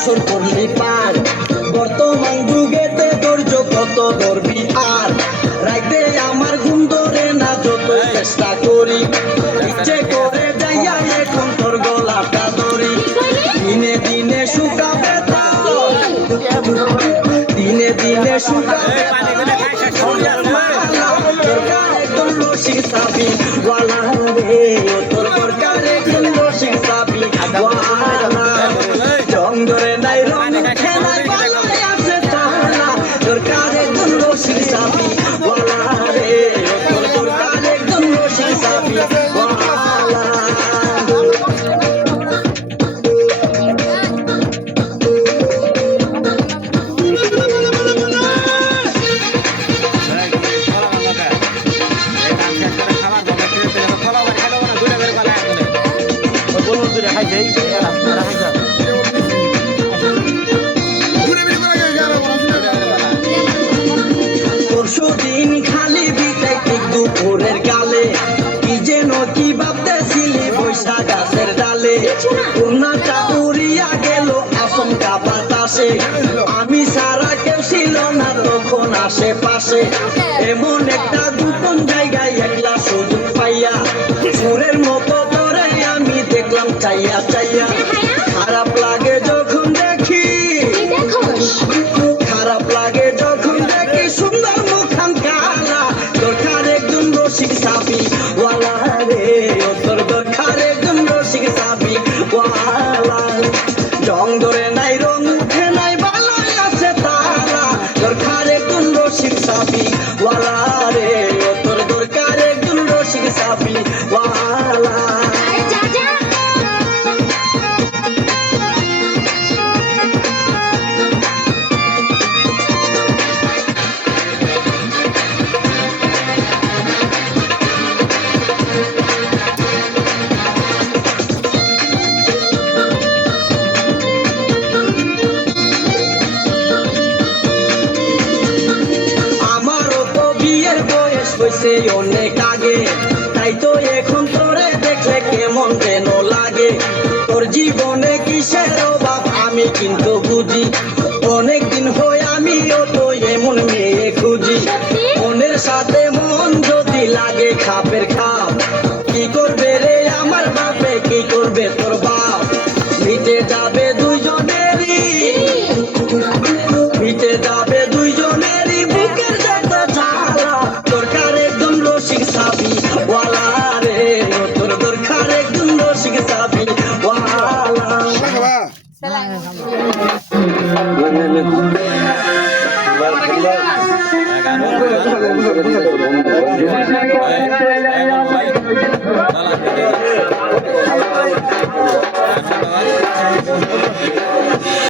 আসর করলি পার বর্তমান যুগেতে ধৈর্য কত ধরবি আর রাইতে আমার ঘুম ধরে না যত চেষ্টা করি ইচ্ছে করে যাইয়া এখন তোর গলাটা ধরি দিনে দিনে শুকাবে দিনে দিনে শুকাবে একদম রসিক সাবি ওয়ালা রে তোর দরকার একদম রসিক সাবি ওয়ালা জং ধরে নাই রং উঠে নাই বালায় আছে তালা দরকার একদম রসিক সাবি ওয়ালা রে তোর দরকার একদম রসিক সাবি ওয়ালা পরশুদিন খালি বিটাই ঠিক দুপুরের গালে কি যেন কি ভাবতেছিলি বৈশা গাছের ডালে কন্যাটা উড়িয়া গেল আচমকা বাতাসে আমি সারা কেউ ছিল না তখন আশেপাশে এমন একটা গোপন জায়গায় একলা সুযোগ পাইয়া সুরের মতো ধরে আমি দেখলাম চাইয়া চাইয়া খারাপ লাগে যখন দেখি খারাপ লাগে যখন দেখি সুন্দর মুখান কালা দরকার একজন রসিক সাবি ওয়ালা রে তোর দরকার একজন রসিক সাবি ওয়ালা জং ধরে নাই রং উঠে নাই বালায় আছে তালা দরকার একজন রসিক সাবি ওয়ালা রে তোর দরকার একজন রসিক সাবি ওয়ালা হইছে অনেক আগে তাই তো এখন তোরে দেখলে কেমন যেন লাগে তোর জীবনে কিসের অভাব আমি কিন্তু বুঝি অনেকদিন হয় আমিও তো এমন মেয়ে খুঁজি মনের সাথে মন যদি লাগে খাপের খাপ কি করবে রে আমার বাপে কি করবে তোর বাপ মিটে যাবে দুইজনেরই মিটে যাবে দুইজনেরই বুকের যত জ্বালা দরকার একদম রসিক সাবি ওয়ালা রে তোর দরকার একদম রসিক সাবি ওয়ালা Salam.